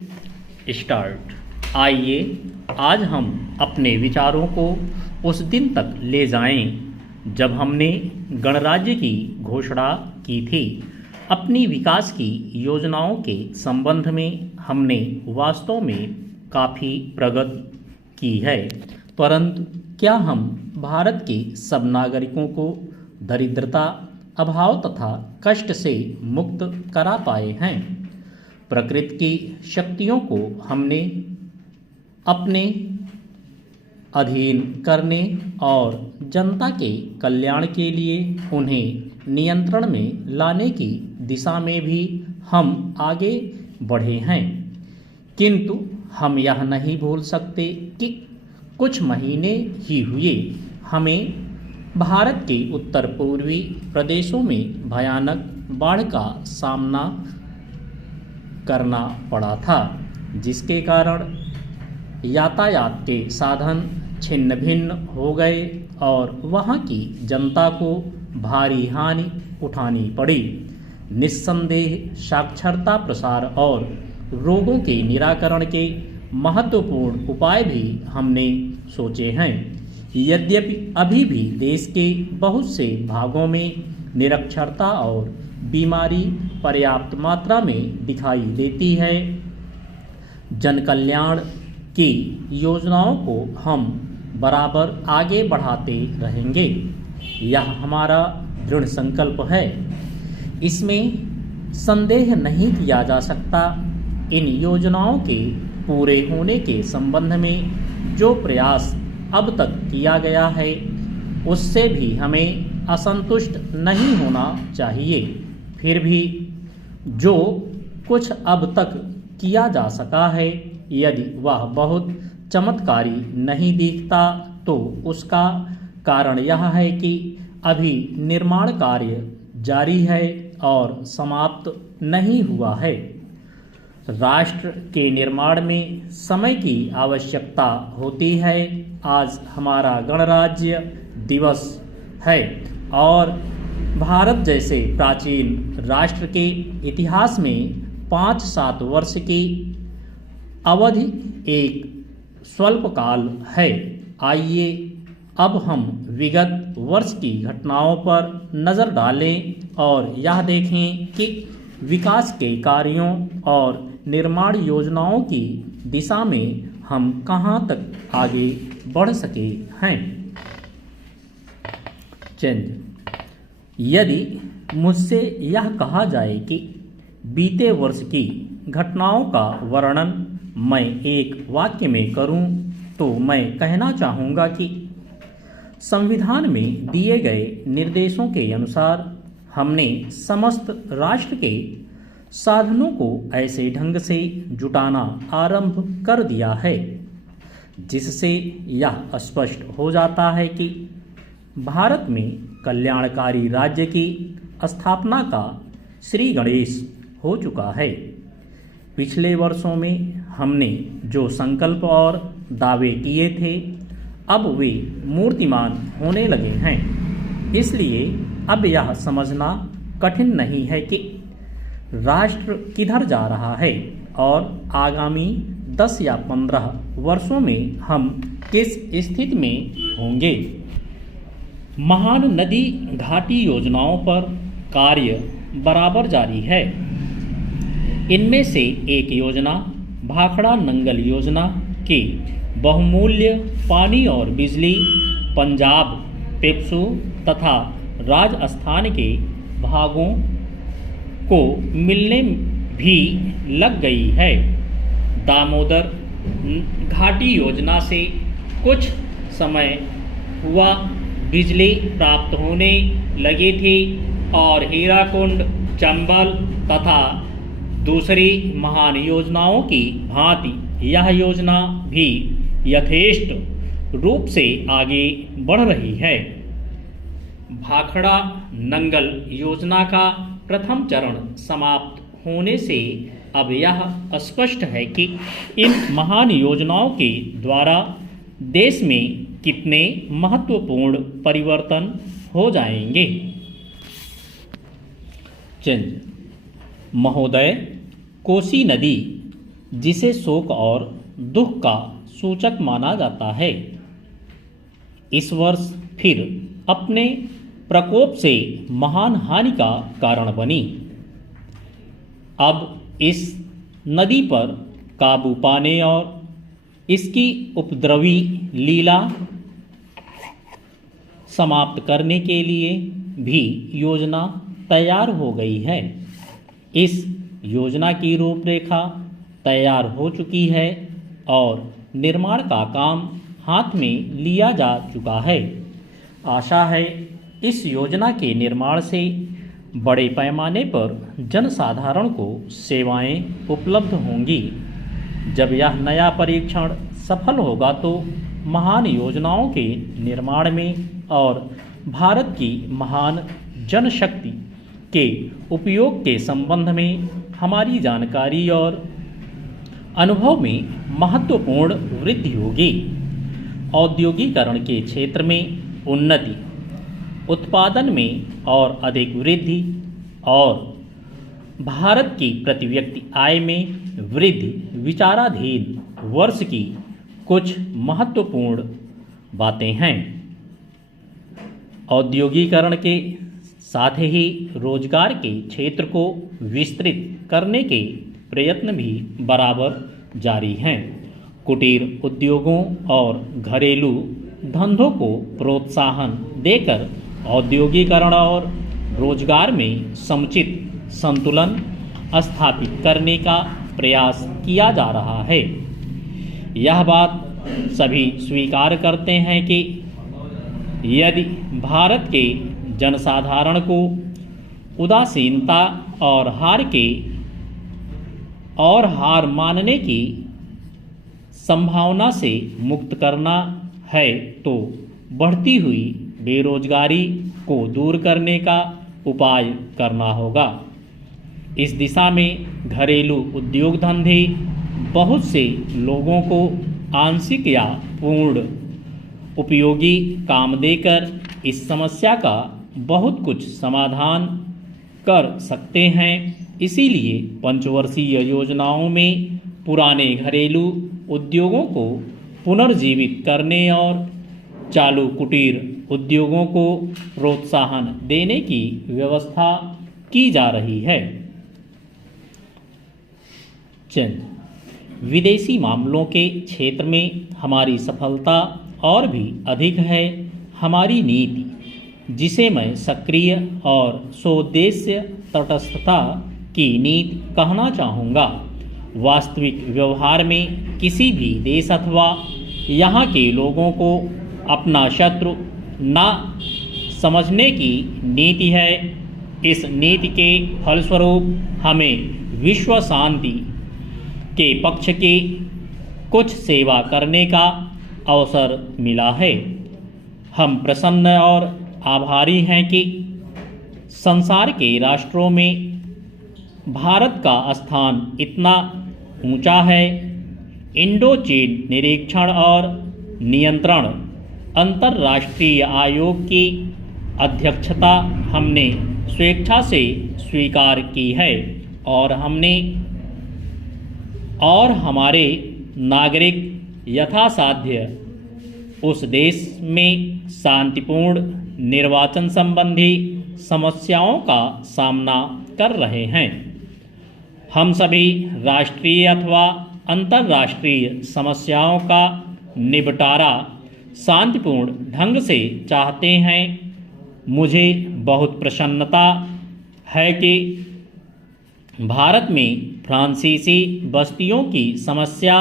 Start. आइए आज हम अपने विचारों को उस दिन तक ले जाएं जब हमने गणराज्य की घोषणा की थी। अपनी विकास की योजनाओं के संबंध में हमने वास्तव में काफ़ी प्रगति की है, परंतु क्या हम भारत के सब नागरिकों को दरिद्रता, अभाव तथा कष्ट से मुक्त करा पाए हैं? प्रकृति की शक्तियों को हमने अपने अधीन करने और जनता के कल्याण के लिए उन्हें नियंत्रण में लाने की दिशा में भी हम आगे बढ़े हैं, किंतु हम यह नहीं भूल सकते कि कुछ महीने ही हुए हमें भारत के उत्तर पूर्वी प्रदेशों में भयानक बाढ़ का सामना करना पड़ा था, जिसके कारण यातायात के साधन छिन्न भिन्न हो गए और वहाँ की जनता को भारी हानि उठानी पड़ी। निस्संदेह साक्षरता प्रसार और रोगों के निराकरण के महत्वपूर्ण उपाय भी हमने सोचे हैं। यद्यपि अभी भी देश के बहुत से भागों में निरक्षरता और बीमारी पर्याप्त मात्रा में दिखाई देती है, जन कल्याण की योजनाओं को हम बराबर आगे बढ़ाते रहेंगे। यह हमारा दृढ़ संकल्प है, इसमें संदेह नहीं किया जा सकता। इन योजनाओं के पूरे होने के संबंध में जो प्रयास अब तक किया गया है, उससे भी हमें असंतुष्ट नहीं होना चाहिए। फिर भी जो कुछ अब तक किया जा सका है, यदि वह बहुत चमत्कारी नहीं दिखता तो उसका कारण यह है कि अभी निर्माण कार्य जारी है और समाप्त नहीं हुआ है। राष्ट्र के निर्माण में समय की आवश्यकता होती है। आज हमारा गणराज्य दिवस है और भारत जैसे प्राचीन राष्ट्र के इतिहास में 5-7 वर्ष की अवधि एक स्वल्पकाल है। आइए अब हम विगत वर्ष की घटनाओं पर नज़र डालें और यह देखें कि विकास के कार्यों और निर्माण योजनाओं की दिशा में हम कहां तक आगे बढ़ सके हैं। यदि मुझसे यह कहा जाए कि बीते वर्ष की घटनाओं का वर्णन मैं एक वाक्य में करूं, तो मैं कहना चाहूँगा कि संविधान में दिए गए निर्देशों के अनुसार हमने समस्त राष्ट्र के साधनों को ऐसे ढंग से जुटाना आरंभ कर दिया है, जिससे यह स्पष्ट हो जाता है कि भारत में कल्याणकारी राज्य की स्थापना का श्री गणेश हो चुका है। पिछले वर्षों में हमने जो संकल्प और दावे किए थे, अब वे मूर्तिमान होने लगे हैं। इसलिए अब यह समझना कठिन नहीं है कि राष्ट्र किधर जा रहा है और आगामी 10 या 15 वर्षों में हम किस स्थिति में होंगे। महान नदी घाटी योजनाओं पर कार्य बराबर जारी है। इनमें से एक योजना भाखड़ा नंगल योजना की बहुमूल्य पानी और बिजली पंजाब, पेप्सू तथा राजस्थान के भागों को मिलने भी लग गई है। दामोदर घाटी योजना से कुछ समय हुआ बिजली प्राप्त होने लगी थी और हीराकुंड, चंबल तथा दूसरी महान योजनाओं की भांति यह योजना भी यथेष्ट रूप से आगे बढ़ रही है। भाखड़ा नंगल योजना का प्रथम चरण समाप्त होने से अब यह स्पष्ट है कि इन महान योजनाओं के द्वारा देश में कितने महत्वपूर्ण परिवर्तन हो जाएंगे। महोदय, कोसी नदी जिसे शोक और दुख का सूचक माना जाता है, इस वर्ष फिर अपने प्रकोप से महान हानि का कारण बनी। अब इस नदी पर काबू पाने और इसकी उपद्रवी लीला समाप्त करने के लिए भी योजना तैयार हो गई है। इस योजना की रूपरेखा तैयार हो चुकी है और निर्माण का काम हाथ में लिया जा चुका है। आशा है इस योजना के निर्माण से बड़े पैमाने पर जनसाधारण को सेवाएं उपलब्ध होंगी। जब यह नया परीक्षण सफल होगा तो महान योजनाओं के निर्माण में और भारत की महान जनशक्ति के उपयोग के संबंध में हमारी जानकारी और अनुभव में महत्वपूर्ण वृद्धि होगी। औद्योगिकरण के क्षेत्र में उन्नति, उत्पादन में और अधिक वृद्धि और भारत की प्रति व्यक्ति आय में वृद्धि विचाराधीन वर्ष की कुछ महत्वपूर्ण बातें हैं। औद्योगिकरण के साथ ही रोजगार के क्षेत्र को विस्तृत करने के प्रयत्न भी बराबर जारी हैं। कुटीर उद्योगों और घरेलू धंधों को प्रोत्साहन देकर औद्योगिकरण और रोजगार में समुचित संतुलन स्थापित करने का प्रयास किया जा रहा है। यह बात सभी स्वीकार करते हैं कि यदि भारत के जनसाधारण को उदासीनता और हार मानने की संभावना से मुक्त करना है तो बढ़ती हुई बेरोजगारी को दूर करने का उपाय करना होगा। इस दिशा में घरेलू उद्योग धंधे बहुत से लोगों को आंशिक या पूर्ण उपयोगी काम देकर इस समस्या का बहुत कुछ समाधान कर सकते हैं। इसीलिए पंचवर्षीय योजनाओं में पुराने घरेलू उद्योगों को पुनर्जीवित करने और चालू कुटीर उद्योगों को प्रोत्साहन देने की व्यवस्था की जा रही है। विदेशी मामलों के क्षेत्र में हमारी सफलता और भी अधिक है। हमारी नीति, जिसे मैं सक्रिय और सोद्देश्य तटस्थता की नीति कहना चाहूँगा, वास्तविक व्यवहार में किसी भी देश अथवा यहाँ के लोगों को अपना शत्रु न समझने की नीति है। इस नीति के फलस्वरूप हमें विश्व शांति के पक्ष की कुछ सेवा करने का अवसर मिला है। हम प्रसन्न और आभारी हैं कि संसार के राष्ट्रों में भारत का स्थान इतना ऊंचा है। इंडो चीन निरीक्षण और नियंत्रण अंतर्राष्ट्रीय आयोग की अध्यक्षता हमने स्वेच्छा से स्वीकार की है और हमारे नागरिक यथासाध्य उस देश में शांतिपूर्ण निर्वाचन संबंधी समस्याओं का सामना कर रहे हैं। हम सभी राष्ट्रीय अथवा अंतर्राष्ट्रीय समस्याओं का निपटारा शांतिपूर्ण ढंग से चाहते हैं। मुझे बहुत प्रसन्नता है कि भारत में फ्रांसीसी बस्तियों की समस्या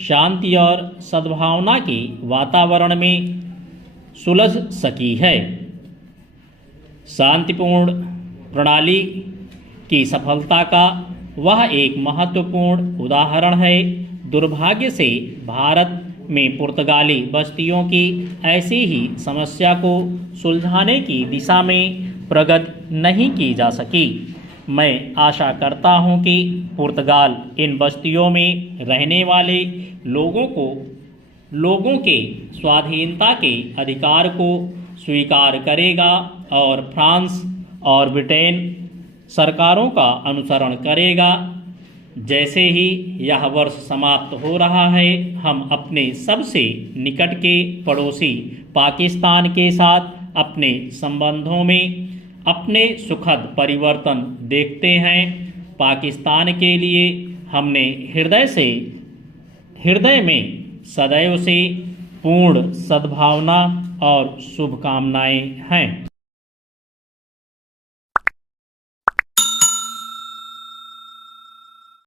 शांति और सद्भावना के वातावरण में सुलझ सकी है। शांतिपूर्ण प्रणाली की सफलता का वह एक महत्वपूर्ण उदाहरण है। दुर्भाग्य से भारत में पुर्तगाली बस्तियों की ऐसी ही समस्या को सुलझाने की दिशा में प्रगति नहीं की जा सकी। मैं आशा करता हूं कि पुर्तगाल इन बस्तियों में रहने वाले लोगों के स्वाधीनता के अधिकार को स्वीकार करेगा और फ्रांस और ब्रिटेन सरकारों का अनुसरण करेगा। जैसे ही यह वर्ष समाप्त हो रहा है, हम अपने सबसे निकट के पड़ोसी पाकिस्तान के साथ अपने संबंधों में अपने सुखद परिवर्तन देखते हैं। पाकिस्तान के लिए हमने हृदय में सदैव से पूर्ण सद्भावना और शुभकामनाएं हैं।